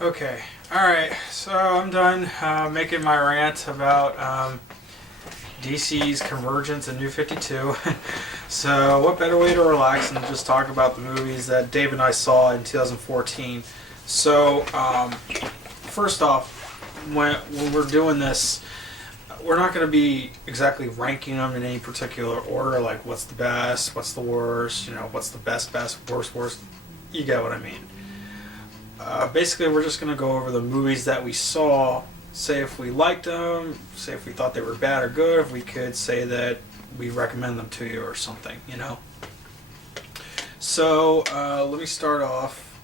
Okay, alright, so I'm done making my rant about DC's Convergence and New 52. So what better way to relax than just talk about the movies that Dave and I saw in 2014. So first off, when we're doing this, we're not going to be exactly ranking them in any particular order, like what's the best, what's the worst, what's the best, worst. You get what I mean. Basically, we're just going to go over the movies that we saw, say if we liked them, say if we thought they were bad or good, if we could say that we recommend them to you or something, So, let me start off.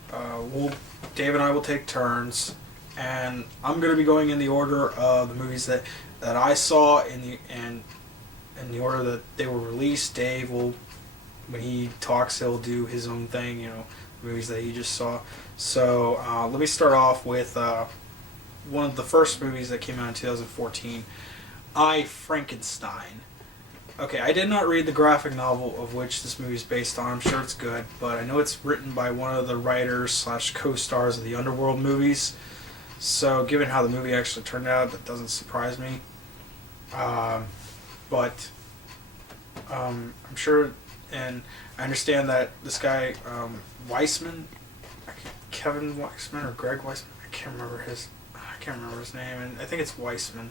Dave and I will take turns, and I'm going to be going in the order of the movies that I saw in the order that they were released. Dave will, when he talks, he'll do his own thing, movies that he just saw. So let me start off with one of the first movies that came out in 2014, I, Frankenstein. Okay, I did not read the graphic novel of which this movie is based on. I'm sure it's good, but I know it's written by one of the writers / co-stars of the Underworld movies. So given how the movie actually turned out, that doesn't surprise me. But I'm sure, and I understand that this guy, Weissman, Kevin Weissman or Greg Weissman, I can't remember his name, and I think it's Weissman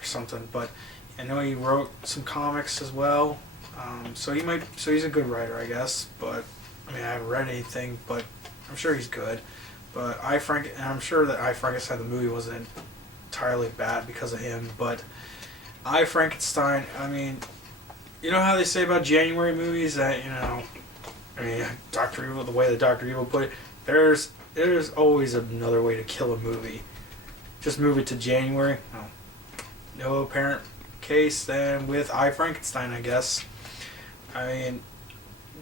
or something, but I know he wrote some comics as well, so he's a good writer, I guess, but I haven't read anything, but I'm sure he's good. But I'm sure that I, Frankenstein, the movie wasn't entirely bad because of him, but I, Frankenstein, you know how they say about January movies that, Dr. Evil, the way that Dr. Evil put it, there's always another way to kill a movie. Just move it to January. No apparent case then with I, Frankenstein, I guess.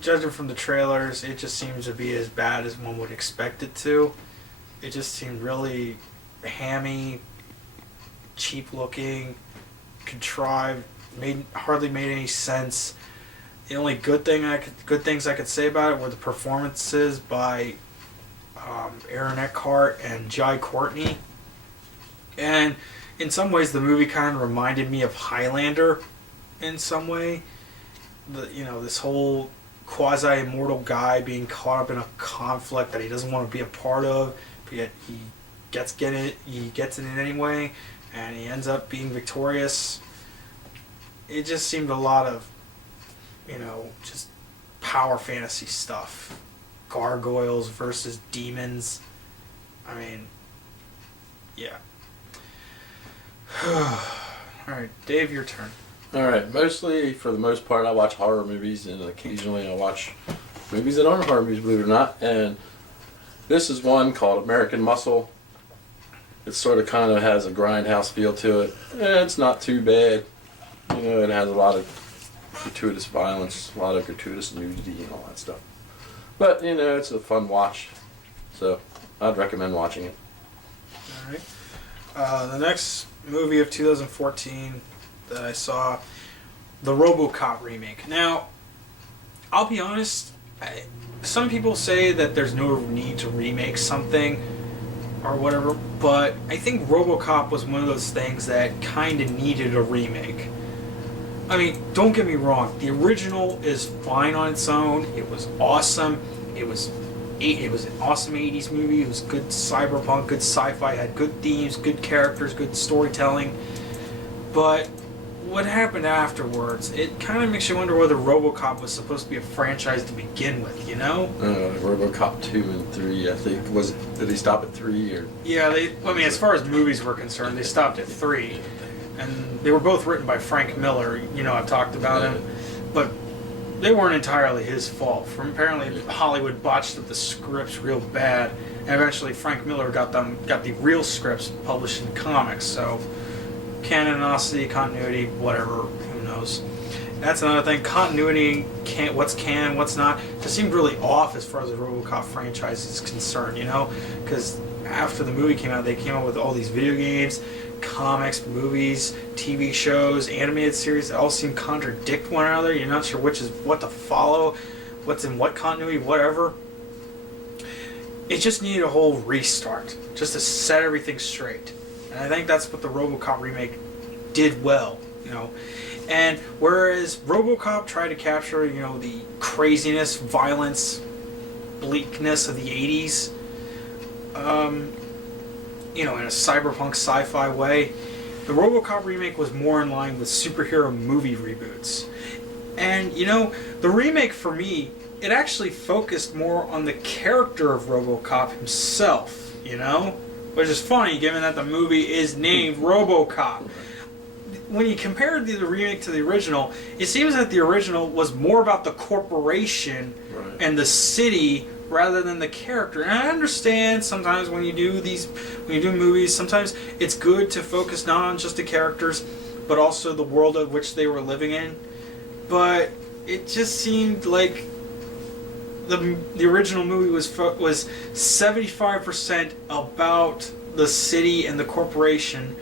Judging from the trailers, it just seems to be as bad as one would expect it to. It just seemed really hammy, cheap looking, contrived, hardly made any sense. The only good things I could say about it were the performances by Aaron Eckhart and Jai Courtney. And in some ways, the movie kind of reminded me of Highlander in some way. This whole quasi-immortal guy being caught up in a conflict that he doesn't want to be a part of, but yet he gets in it anyway, and he ends up being victorious. It just seemed a lot of, just power fantasy stuff. Gargoyles versus demons. Yeah. Alright, Dave, your turn. Alright, for the most part, I watch horror movies, and occasionally I watch movies that aren't horror movies, believe it or not. And this is one called American Muscle. It sort of kind of has a grindhouse feel to it. It's not too bad. It has a lot of gratuitous violence, a lot of gratuitous nudity and all that stuff. But, it's a fun watch. So, I'd recommend watching it. Alright. The next movie of 2014 that I saw, the RoboCop remake. Now, I'll be honest, some people say that there's no need to remake something or whatever, but I think RoboCop was one of those things that kind of needed a remake. Don't get me wrong, the original is fine on its own. It was awesome. It was an awesome 80s movie. It was good cyberpunk, good sci-fi, had good themes, good characters, good storytelling. But what happened afterwards, it kind of makes you wonder whether RoboCop was supposed to be a franchise to begin with, RoboCop 2 and 3, I think. Did they stop at 3? Or? Yeah, as far as movies were concerned, they stopped at 3. And they were both written by Frank Miller. I've talked about him. But they weren't entirely his fault. Apparently, Hollywood botched up the scripts real bad. And eventually, Frank Miller got the real scripts published in comics. So, canonicity, continuity, whatever, who knows. That's another thing. Continuity, what's canon, what's not, just seemed really off as far as the RoboCop franchise is concerned, you know? Because after the movie came out, they came out with all these video games, comics, movies, TV shows, animated series that all seem to contradict one another. You're not sure which is what to follow, what's in what continuity, whatever. It just needed a whole restart, just to set everything straight. And I think that's what the RoboCop remake did well, you know. And whereas RoboCop tried to capture, you know, the craziness, violence, bleakness of the 80s, you know, in a cyberpunk sci-fi way, the RoboCop remake was more in line with superhero movie reboots. And, you know, the remake for me, it actually focused more on the character of RoboCop himself, you know? Which is funny, given that the movie is named RoboCop. When you compare the remake to the original, it seems that the original was more about the corporation and the city rather than the character. And I understand sometimes when you do movies, sometimes it's good to focus not on just the characters, but also the world of which they were living in. But it just seemed like the original movie was 75% about the city and the corporation,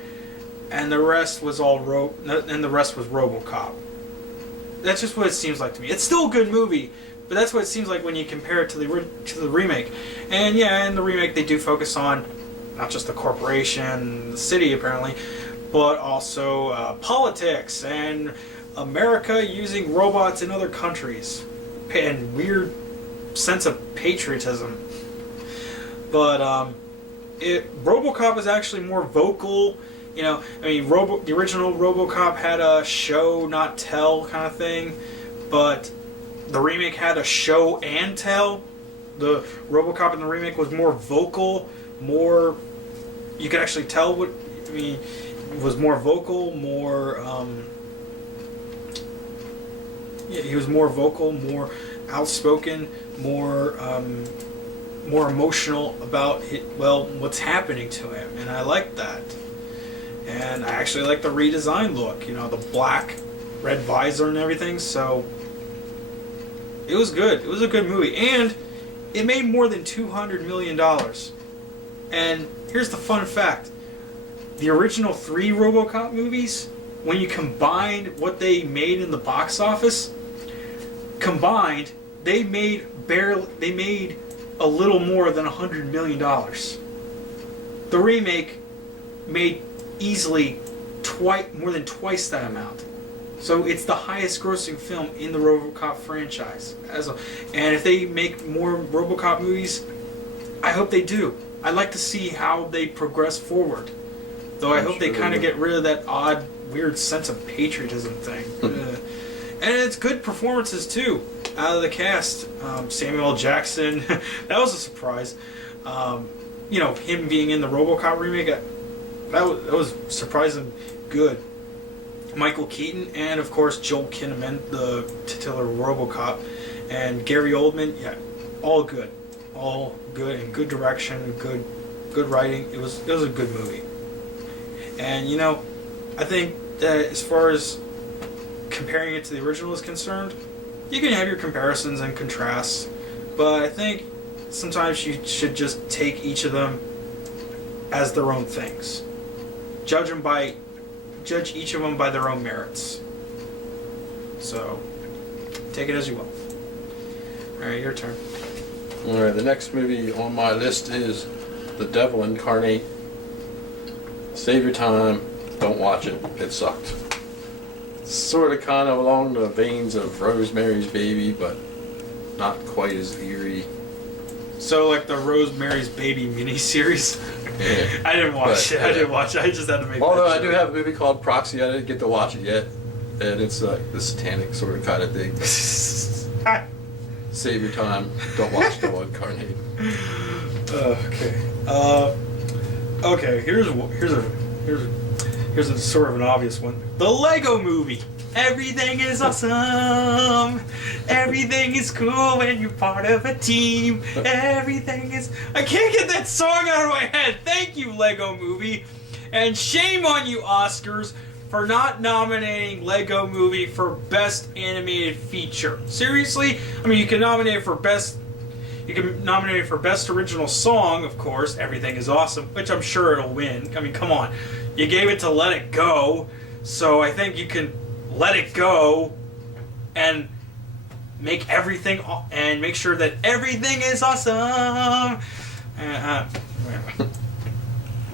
and the rest was RoboCop. That's just what it seems like to me. It's still a good movie, but that's what it seems like when you compare it to the remake. And yeah, in the remake they do focus on not just the corporation, the city apparently, but also politics and America using robots in other countries and weird sense of patriotism. But RoboCop is actually more vocal. You know, I mean, the original RoboCop had a show not tell kind of thing, but the remake had a show and tell. The RoboCop in the remake was more vocal, more. You could actually tell what. I mean, it was more vocal, more. Yeah, he was more vocal, more outspoken, more emotional about what's happening to him, and I liked that. And I actually like the redesigned look, you know, the black, red visor and everything. So it was good. It was a good movie, and it made more than $200 million. And here's the fun fact: the original 3 RoboCop movies, when you combined what they made in the box office, combined, they made a little more than $100 million. The remake made easily more than twice that amount. So it's the highest grossing film in the RoboCop franchise. And if they make more RoboCop movies, I hope they do. I'd like to see how they progress forward. Though I hope they kind of get rid of that odd, weird sense of patriotism thing. And it's good performances too out of the cast. Samuel L. Jackson, that was a surprise. You know, him being in the RoboCop remake, that was surprising good. Michael Keaton and of course Joel Kinnaman, the titular RoboCop, and Gary Oldman, yeah, all good and good direction, good writing. It was a good movie. And you know, I think that as far as comparing it to the original is concerned, you can have your comparisons and contrasts, but I think sometimes you should just take each of them as their own things. Judge each of them by their own merits. So, take it as you will. Alright, your turn. Alright, the next movie on my list is The Devil Incarnate. Save your time, don't watch it, it sucked. It's sort of kind of along the veins of Rosemary's Baby, but not quite as eerie. So like the Rosemary's Baby miniseries? Yeah. I didn't watch it. I just had to make Although that I do have a movie called Proxy, I didn't get to watch it yet. And it's like the satanic sort of kind of thing. Save your time. Don't watch Devil Incarnate. Okay. Okay. Here's a sort of an obvious one. The Lego Movie. Everything is awesome. Everything is cool when you're part of a team. Everything is. I can't get that song out of my head. Thank you, Lego Movie. And shame on you, Oscars, for not nominating Lego Movie for Best Animated Feature. Seriously? I mean, you can nominate it for Best Original Song, of course. Everything is Awesome, which I'm sure it'll win. I mean, come on. You gave it to Let It Go, so I think you can let it go and make sure that everything is awesome.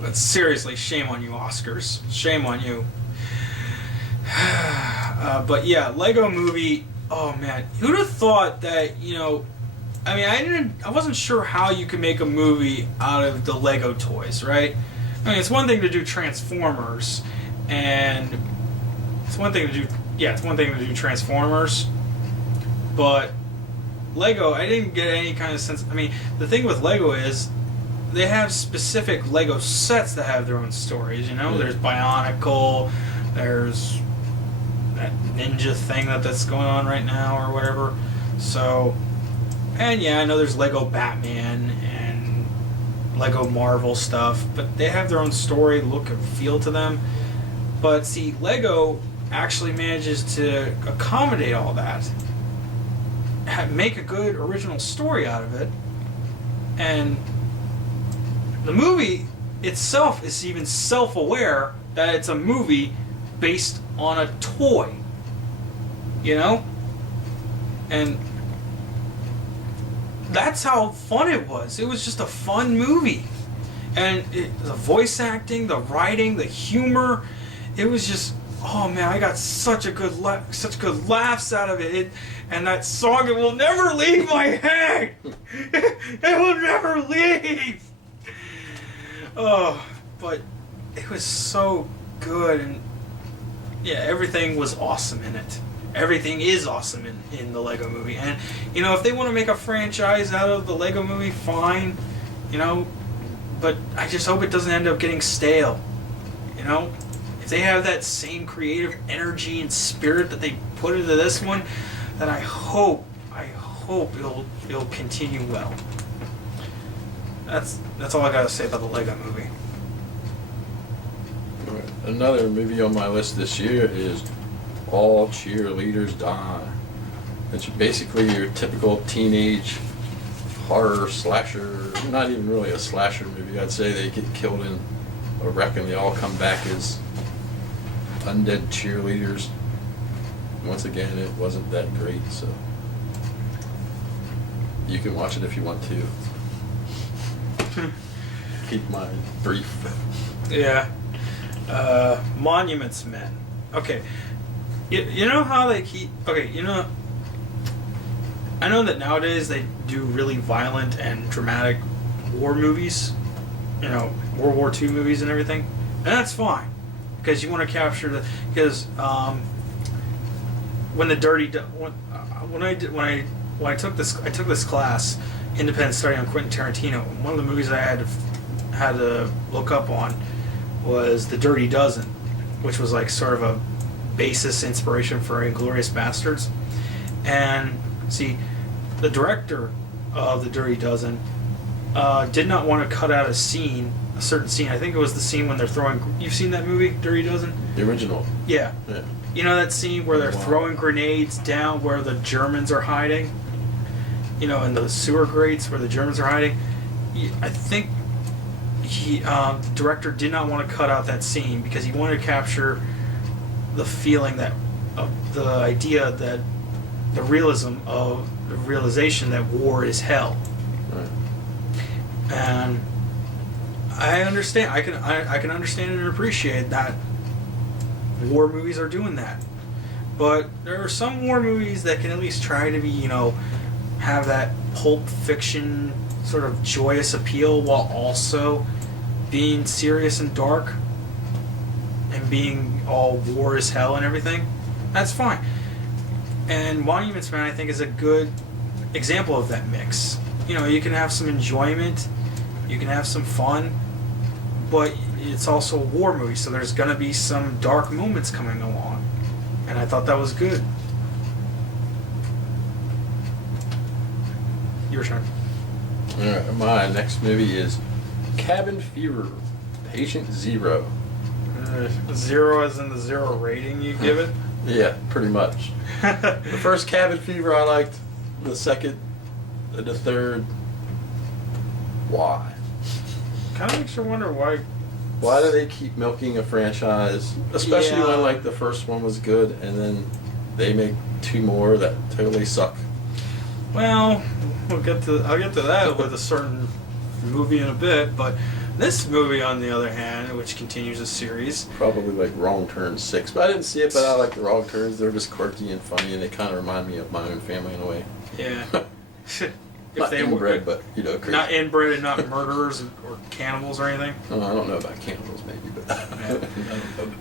But seriously, shame on you, Oscars. Shame on you. But yeah, Lego Movie. Oh man, who'd have thought that? I mean, I wasn't sure how you could make a movie out of the Lego toys, right? I mean, it's one thing to do Transformers, and it's one thing to do Transformers, but Lego, I didn't get any kind of sense. I mean, the thing with Lego is they have specific Lego sets that have their own stories. There's Bionicle, there's that ninja thing that's going on right now or whatever. So, and yeah, I know there's Lego Batman and Lego Marvel stuff, but they have their own story, look, and feel to them. But see, Lego actually manages to accommodate all that, make a good original story out of it, and the movie itself is even self-aware that it's a movie based on a toy, and that's how fun it was. It was just a fun movie, and the voice acting, the writing, the humor, it was just, oh man, I got such good laughs out of it. And that song, it will never leave my head. It will never leave. Oh, but it was so good, and yeah, everything was awesome in it. Everything is awesome in the Lego Movie, and if they want to make a franchise out of the Lego Movie, fine, but I just hope it doesn't end up getting stale. If they have that same creative energy and spirit that they put into this one, then I hope it'll continue well. That's all I gotta say about the Lego Movie. Another movie on my list this year is All Cheerleaders Die. It's basically your typical teenage horror slasher. Not even really a slasher movie. I'd say they get killed in a wreck and they all come back as undead cheerleaders. Once again, it wasn't that great, so you can watch it if you want to. Keep mine brief. Yeah. Monuments Men. Okay. You know how they keep... Okay, I know that nowadays they do really violent and dramatic war movies. World War II movies and everything. And that's fine. Because you want to capture the... Because, when the Dirty... When I took this class, independent study on Quentin Tarantino, one of the movies I had to look up on was The Dirty Dozen, which was like sort of a basis inspiration for Inglourious Bastards. And see, the director of The Dirty Dozen did not want to cut out a certain scene. I think it was the scene when they're throwing... You've seen that movie, Dirty Dozen? The original. Yeah. Yeah. You know that scene where they're throwing grenades down where the Germans are hiding? In the sewer grates where the Germans are hiding? I think the director did not want to cut out that scene because he wanted to capture the feeling of the idea that the realism of the realization that war is hell. Right. And I understand. I can understand and appreciate that war movies are doing that. But there are some war movies that can at least try to be, have that pulp fiction sort of joyous appeal while also being serious and dark and being all war is hell and everything. That's fine. And Monuments Men, I think, is a good example of that mix. You can have some enjoyment, you can have some fun, but it's also a war movie, so there's going to be some dark moments coming along. And I thought that was good. Your turn. Alright, my next movie is Cabin Fever, Patient Zero. Zero as in the zero rating you give it? Yeah, pretty much. The first Cabin Fever I liked. The second and the third. Why? Kind of makes you wonder why. Why do they keep milking a franchise? Especially Yeah. when like the first one was good and then they make two more that totally suck. Well, I'll get to that with a certain movie in a bit, but this movie, on the other hand, which continues a series, Probably like Wrong Turn 6. But I didn't see it, but I like the Wrong Turns. They're just quirky and funny and they kind of remind me of my own family in a way. yeah, Not inbred, but you know, crazy. not inbred and not murderers or cannibals or anything. Oh, I don't know about cannibals, maybe, but I don't know.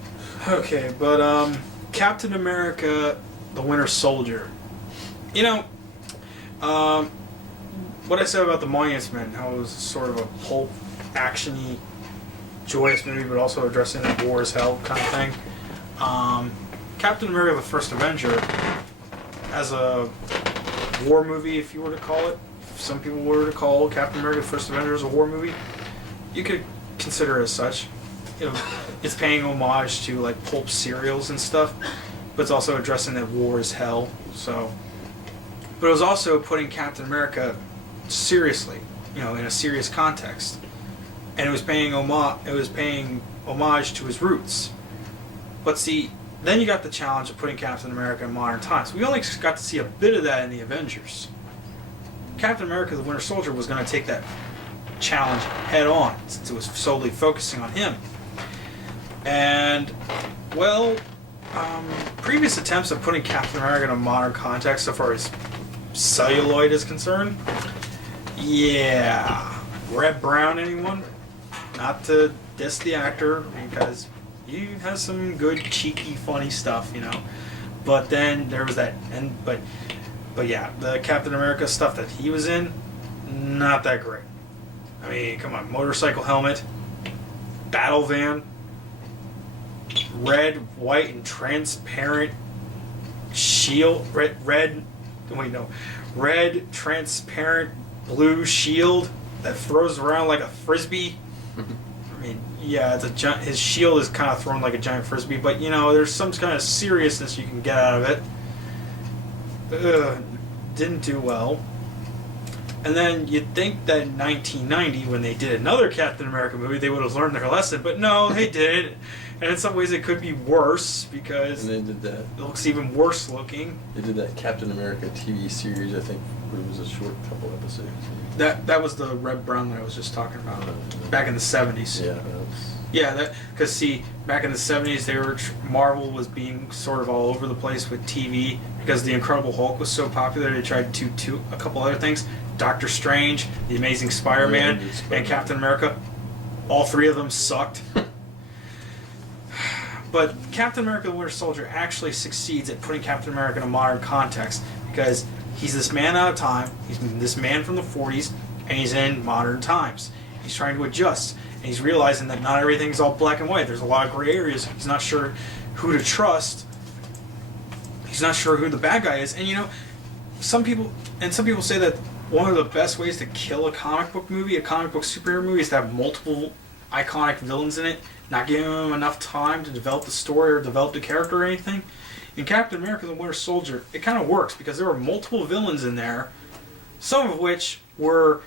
Okay, but Captain America: The Winter Soldier. You know, what I said about The Monuments Men, how it was sort of a pulp, action-y, joyous movie, but also addressing the war as hell kind of thing. Captain America: The First Avenger, as a war movie, if you were to call it, if some people were to call Captain America: The First Avenger as a war movie, you could consider it as such. You know, it's paying homage to like pulp serials and stuff, but it's also addressing that war is hell. So, but it was also putting Captain America seriously, you know, in a serious context, and it was paying homage to his roots. But see, then you got the challenge of putting Captain America in modern times. We only got to see a bit of that in the Avengers. Captain America: The Winter Soldier was going to take that challenge head on, since it was solely focusing on him. And, well, previous attempts of putting Captain America in a modern context so far as celluloid is concerned, yeah. Red Brown, anyone? Not to diss the actor, because he has some good, cheeky, funny stuff, you know. But then there was that, but yeah, the Captain America stuff that he was in, not that great. I mean, come on, motorcycle helmet, battle van, red, white, and transparent shield, red, transparent blue shield that throws around like a frisbee. I mean, yeah, his shield is kind of thrown like a giant frisbee, but you know, there's some kind of seriousness you can get out of it. Didn't do well. And then you'd think that in 1990, when they did another Captain America movie, they would have learned their lesson, but no, they didn't. And in some ways, it could be worse because And they did that. it looks even worse looking. They did that Captain America TV series. I think it was a short couple episodes. That was the Red Brown that I was just talking about back in the 70s. Yeah. That's... Yeah, because see, back in the 70s, Marvel was being sort of all over the place with TV because the Incredible Hulk was so popular. They tried to do a couple other things: Doctor Strange, The Amazing Spider-Man, and Captain America. All three of them sucked. But Captain America: The Winter Soldier actually succeeds at putting Captain America in a modern context because he's this man out of time. He's this man from the 40s, and he's in modern times. He's trying to adjust, and he's realizing that not everything's all black and white. There's a lot of gray areas. He's not sure who to trust. He's not sure who the bad guy is. And you know, some people say that one of the best ways to kill a comic book movie, a comic book superhero movie, is to have multiple iconic villains in it, not giving them enough time to develop the story or develop the character or anything. In Captain America: The Winter Soldier, it kind of works because there were multiple villains in there, some of which were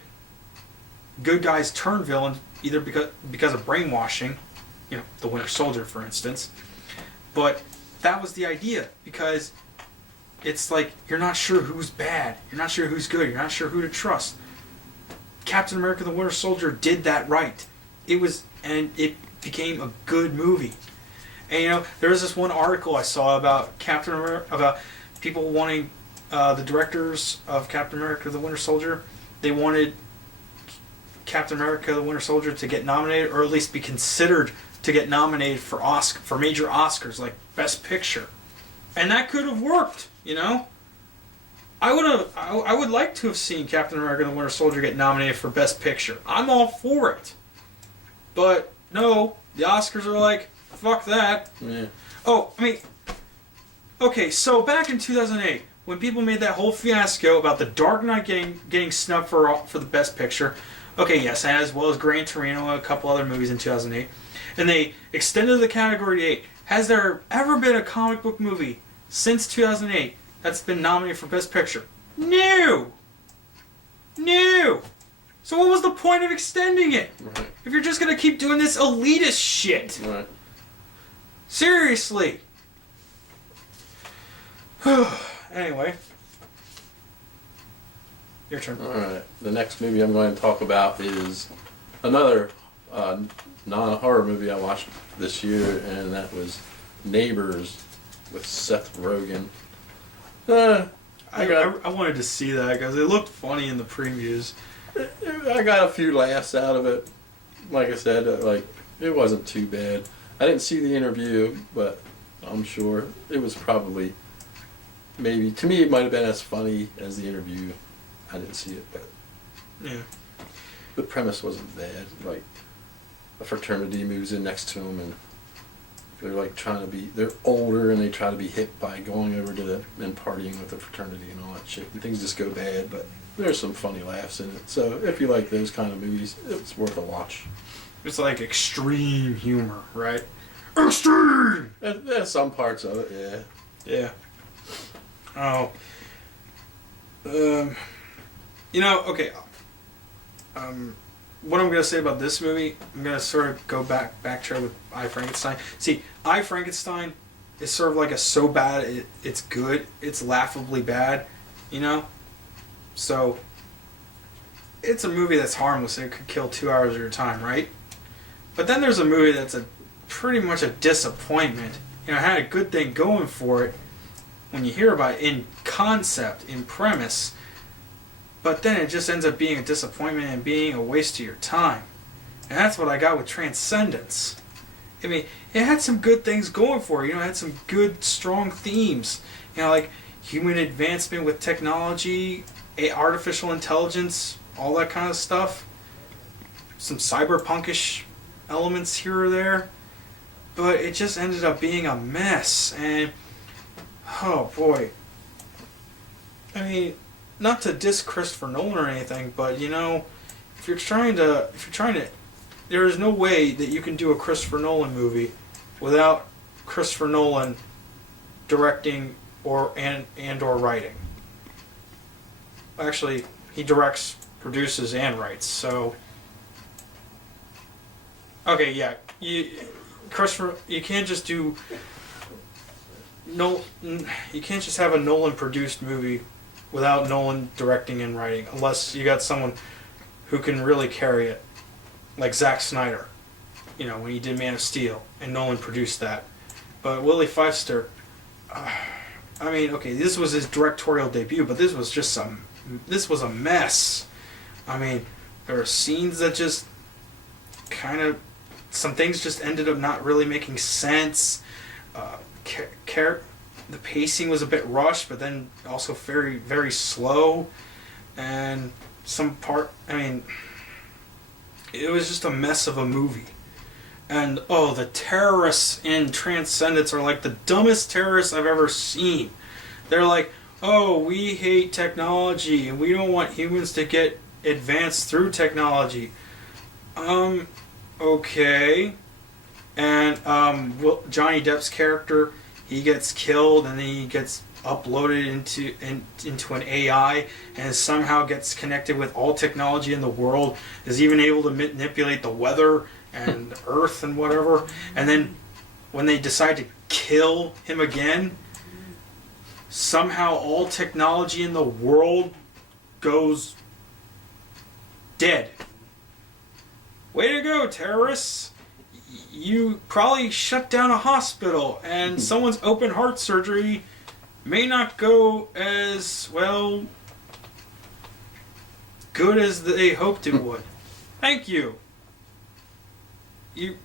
good guys turned villains, either because of brainwashing, you know, the Winter Soldier, for instance. But that was the idea, because it's like you're not sure who's bad, you're not sure who's good, you're not sure who to trust. Captain America: The Winter Soldier did that right. It became a good movie. And you know, there was this one article I saw about Captain America, about people wanting the directors of Captain America: The Winter Soldier. They wanted Captain America: The Winter Soldier to get nominated, or at least be considered to get nominated for major Oscars, like Best Picture. And that could have worked, you know? I would like to have seen Captain America: The Winter Soldier get nominated for Best Picture. I'm all for it. But no, the Oscars are like, fuck that. Yeah. Oh, I mean, okay, so back in 2008, when people made that whole fiasco about The Dark Knight getting snubbed for the Best Picture, okay, yes, as well as Gran Torino and a couple other movies in 2008, and they extended the category to 8. Has there ever been a comic book movie since 2008 that's been nominated for Best Picture? No! No! So what was the point of extending it? Right. If you're just gonna keep doing this elitist shit. Right. Seriously. Anyway. Your turn. Alright. The next movie I'm going to talk about is another non-horror movie I watched this year, and that was Neighbors with Seth Rogen. I wanted to see that because it looked funny in the previews. I got a few laughs out of it. Like I said, it wasn't too bad. I didn't see the interview, but I'm sure it was probably, maybe, to me it might have been as funny as the interview. I didn't see it, but Yeah. the premise wasn't bad. Like, a fraternity moves in next to them, and they're like they're older, and they try to be hip by going over to and partying with the fraternity and all that shit. And things just go bad, but there's some funny laughs in it. So if you like those kind of movies, it's worth a watch. It's like extreme humor, right? Extreme! There's some parts of it, yeah. Yeah. Oh. Okay. What I'm going to say about this movie, I'm going to sort of go backtrack with I, Frankenstein. See, I, Frankenstein is sort of like a so bad it's good, it's laughably bad, So, it's a movie that's harmless. It could kill 2 hours of your time, right? But then there's a movie that's pretty much a disappointment. It had a good thing going for it when you hear about it in concept, in premise, but then it just ends up being a disappointment and being a waste of your time. And that's what I got with Transcendence. I mean, it had some good things going for it. It had some good, strong themes. Like human advancement with technology, artificial intelligence, all that kind of stuff. Some cyberpunkish elements here or there. But it just ended up being a mess. And, oh boy. I mean, not to diss Christopher Nolan or anything, but if you're trying to, there is no way that you can do a Christopher Nolan movie without Christopher Nolan directing or writing. Actually, he directs, produces, and writes. So, okay, yeah, Christopher, you can't just do you can't just have a Nolan produced movie without Nolan directing and writing, unless you got someone who can really carry it, like Zack Snyder, when he did Man of Steel, and Nolan produced that. But Willie Pfeister, this was his directorial debut, but this was a mess. I mean, there are scenes that just some things just ended up not really making sense. The pacing was a bit rushed, but then also very, very slow. And it was just a mess of a movie. And, the terrorists in Transcendence are like the dumbest terrorists I've ever seen. They're like, we hate technology, and we don't want humans to get advanced through technology. Okay. And, Johnny Depp's character, he gets killed, and then he gets uploaded into an AI, and somehow gets connected with all technology in the world, is even able to manipulate the weather and Earth and whatever. And then when they decide to kill him again, somehow all technology in the world goes dead. Way to go, terrorists! You probably shut down a hospital, and someone's open heart surgery may not go as good as they hoped it would. Thank you. You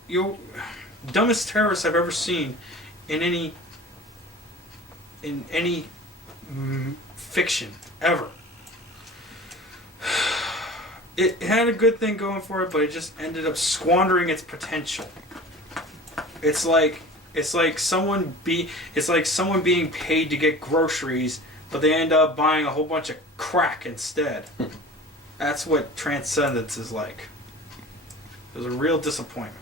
dumbest terrorist I've ever seen in any fiction ever. It had a good thing going for it, but it just ended up squandering its potential. It's like someone being paid to get groceries, but they end up buying a whole bunch of crack instead. That's what Transcendence is like. It was a real disappointment.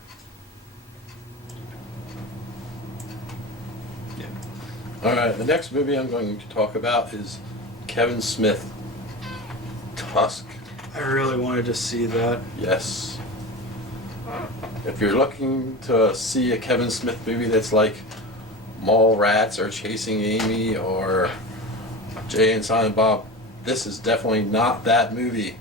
All right, the next movie I'm going to talk about is Kevin Smith, Tusk. I really wanted to see that. Yes. If you're looking to see a Kevin Smith movie that's like Mallrats or Chasing Amy or Jay and Silent Bob, this is definitely not that movie.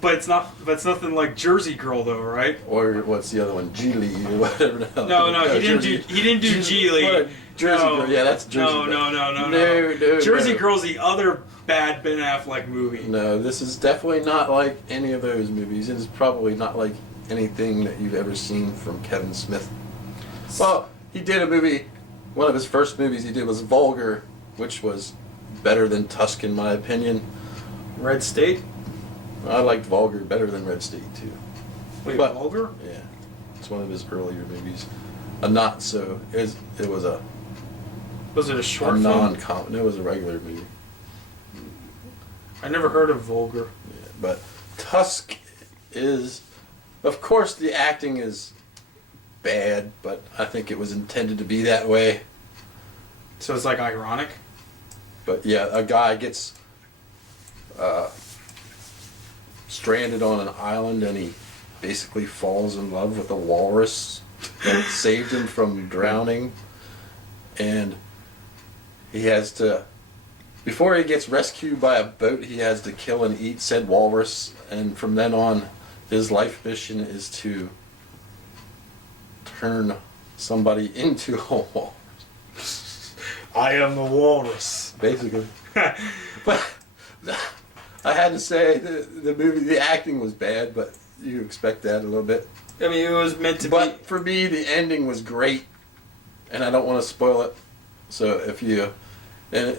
But it's not. But it's nothing like Jersey Girl, though, right? Or what's the other one? Geely or whatever the hell. No, he didn't Jersey- do. He didn't do Geely. What? Jersey No. Girl. Yeah, that's Jersey No, Girl. no. Jersey no. Girl's the other bad Ben Affleck movie. No, this is definitely not like any of those movies. It's probably not like anything that you've ever seen from Kevin Smith. Well, he did a movie. One of his first movies he did was Vulgar, which was better than Tusk in my opinion. Red State. I liked Vulgar better than Red State too. Wait, But- Vulgar? Yeah, it's one of his earlier movies. Not so. It was a Was it a short film? non-com. It was a regular movie. I never heard of Vulgar. Yeah, but Tusk is, of course, the acting is bad, but I think it was intended to be that way. So it's like ironic. But yeah, a guy gets stranded on an island and he basically falls in love with a walrus that saved him from drowning. And he has to, before he gets rescued by a boat, he has to kill and eat said walrus. And from then on, his life mission is to turn somebody into a walrus. I am the walrus. Basically. But I had to say the movie, the acting was bad, but you expect that a little bit. I mean, it was meant to But for me, the ending was great, and I don't want to spoil it. So if you, and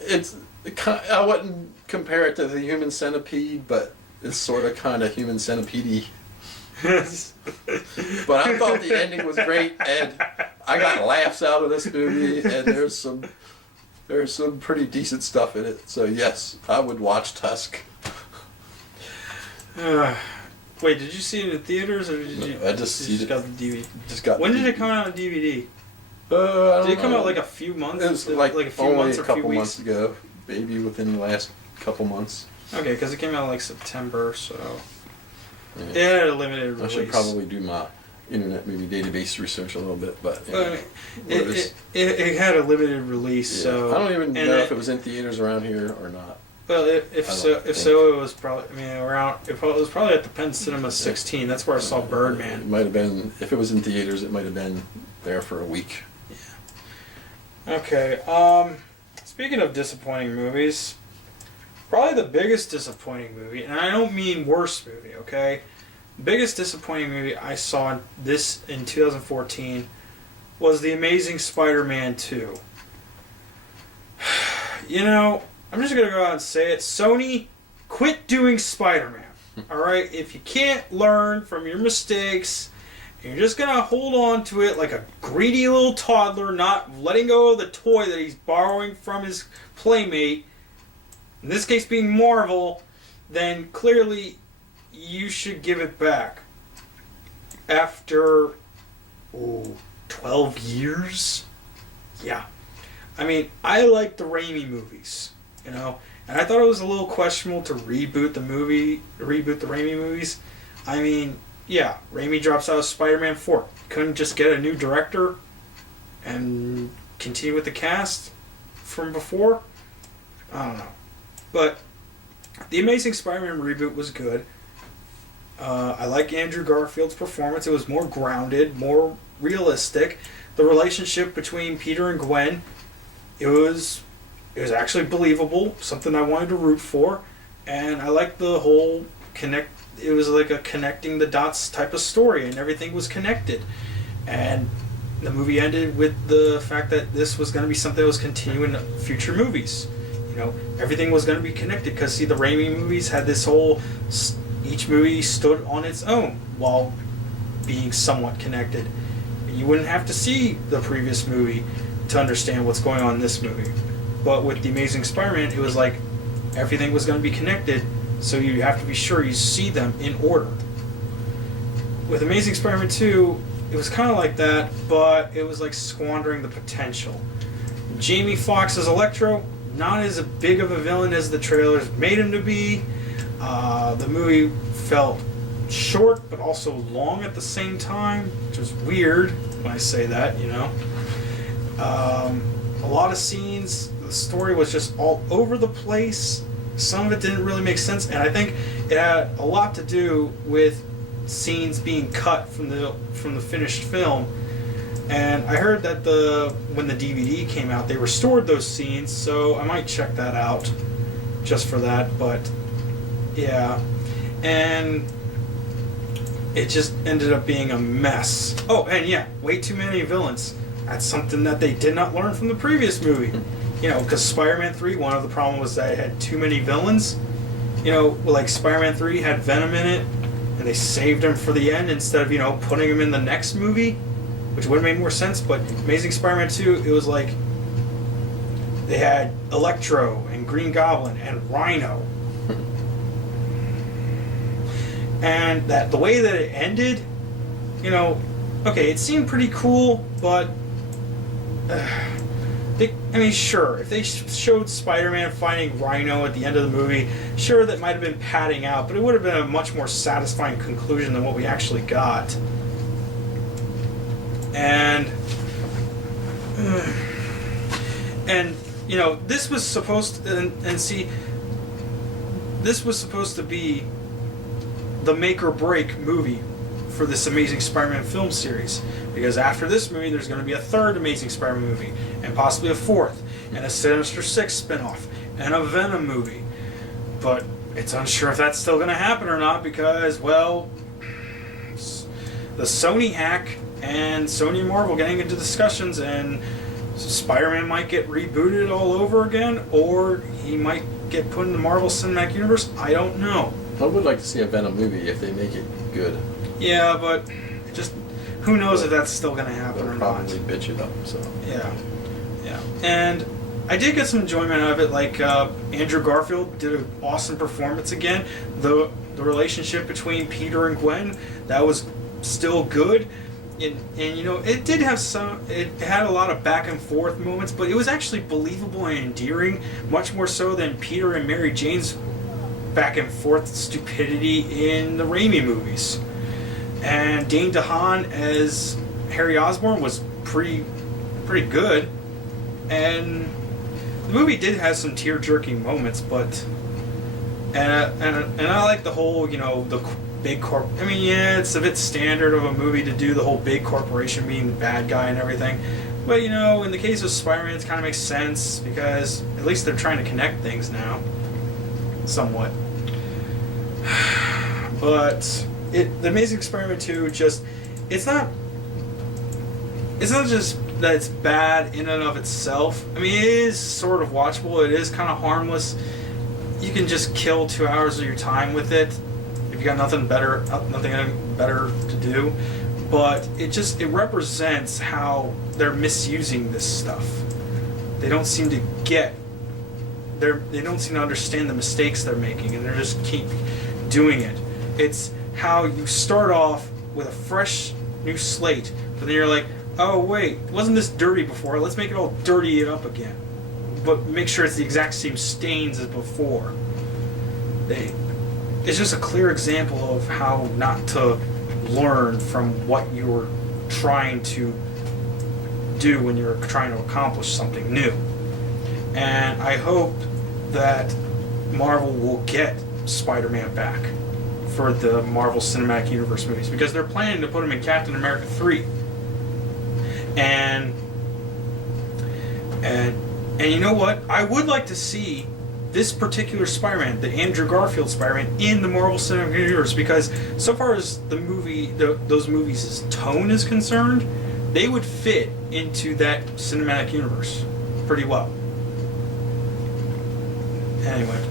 I wouldn't compare it to the Human Centipede, but it's sort of kind of Human Centipede-y. But I thought the ending was great, and I got laughs out of this movie, and there's some pretty decent stuff in it. So yes, I would watch Tusk. Wait, did you see it in theaters or did you? No, I just you see it. got the DVD. Just got. When the did it come out on DVD? I don't Did it come know. out like a few months? It was like a few only months a or a few couple weeks? months ago, maybe within the last couple months. Okay, because it came out like September, so Yeah. it had a limited I release. should probably do my internet movie database research a little bit, but you know, Well, it had a limited release, yeah. so I don't even and know if it was in theaters around here or not. Well, I don't if so, it was probably. I mean, it was probably at the Penn Cinema 16. That's where I saw It Birdman. might have been, if it was in theaters, it might have been there for a week. Okay. Speaking of disappointing movies, probably the biggest disappointing movie, and I don't mean worst movie. Okay, biggest disappointing movie I saw in 2014 was The Amazing Spider-Man 2. You know, I'm just gonna go out and say it. Sony, quit doing Spider-Man. All right, if you can't learn from your mistakes, and you're just gonna hold on to it like a greedy little toddler, not letting go of the toy that he's borrowing from his playmate, in this case being Marvel, then clearly you should give it back. After 12 years? Yeah. I mean, I like the Raimi movies, you know, and I thought it was a little questionable to reboot the Raimi movies. I mean, yeah, Raimi drops out of Spider-Man 4. Couldn't just get a new director and continue with the cast from before? I don't know. But The Amazing Spider-Man reboot was good. I like Andrew Garfield's performance. It was more grounded, more realistic. The relationship between Peter and Gwen, it was actually believable, something I wanted to root for, and I liked the whole it was like a connecting the dots type of story, and everything was connected. And the movie ended with the fact that this was going to be something that was continuing in future movies. You know, everything was going to be connected, because see, the Raimi movies had this whole, each movie stood on its own while being somewhat connected. You wouldn't have to see the previous movie to understand what's going on in this movie. But with The Amazing Spider-Man, it was like everything was going to be connected, so you have to be sure you see them in order. With Amazing Spider-Man 2, it was kind of like that, but it was like squandering the potential. Jamie Foxx as Electro, not as big of a villain as the trailers made him to be. The movie felt short but also long at the same time, which is weird when I say that, you know. A lot of scenes, the story was just all over the place. Some of it didn't really make sense, and I think it had a lot to do with scenes being cut from the finished film. And I heard that when the DVD came out, they restored those scenes, so I might check that out just for that. But yeah, and it just ended up being a mess. Oh, and yeah, way too many villains. That's something that they did not learn from the previous movie. You know, because Spider-Man 3, one of the problems was that it had too many villains. You know, like Spider-Man 3 had Venom in it, and they saved him for the end instead of, you know, putting him in the next movie, which would have made more sense. But Amazing Spider-Man 2, it was like they had Electro and Green Goblin and Rhino. And that the way that it ended, you know, okay, it seemed pretty cool, but sure, if they showed Spider-Man fighting Rhino at the end of the movie, sure, that might have been padding out, but it would have been a much more satisfying conclusion than what we actually got. And you know, this was supposed to, this was supposed to be the make or break movie for this Amazing Spider-Man film series, because after this movie there's going to be a third Amazing Spider-Man movie, and possibly a fourth, and a Sinister Six spin-off, and a Venom movie. But it's unsure if that's still going to happen or not, because, well, the Sony hack and Sony and Marvel getting into discussions, and Spider-Man might get rebooted all over again, or he might get put in the Marvel Cinematic Universe. I don't know. I would like to see a Venom movie if they make it good. Yeah, but just who knows if that's still going to happen or not. They'll probably bitch it up. So yeah. And I did get some enjoyment out of it. Like Andrew Garfield did an awesome performance again. The relationship between Peter and Gwen, that was still good. And you know, it did have it had a lot of back and forth moments, but it was actually believable and endearing, much more so than Peter and Mary Jane's back and forth stupidity in the Raimi movies. And Dane DeHaan as Harry Osborn was pretty good, and the movie did have some tear-jerking moments, but and I like the whole, you know, the big corp. I mean, yeah, it's a bit standard of a movie to do the whole big corporation being the bad guy and everything, but you know, in the case of Spider-Man, it kind of makes sense because at least they're trying to connect things now, somewhat. But the Amazing Spider-Man 2 just, it's not just that it's bad in and of itself. I mean, it is sort of watchable. It is kind of harmless. You can just kill 2 hours of your time with it if you got nothing better to do. But it represents how they're misusing this stuff. They don't seem to they don't seem to understand the mistakes they're making, and they're just keep doing it. It's how you start off with a fresh new slate, but then you're like, oh wait, wasn't this dirty before? Let's make it all dirty it up again, but make sure it's the exact same stains as before. It's just a clear example of how not to learn from what you're trying to do when you're trying to accomplish something new. And I hope that Marvel will get Spider-Man back for the Marvel Cinematic Universe movies, because they're planning to put him in Captain America 3. And you know what? I would like to see this particular Spider-Man, the Andrew Garfield Spider-Man, in the Marvel Cinematic Universe, because so far as the movie, those movies' tone is concerned, they would fit into that cinematic universe pretty well. Anyway.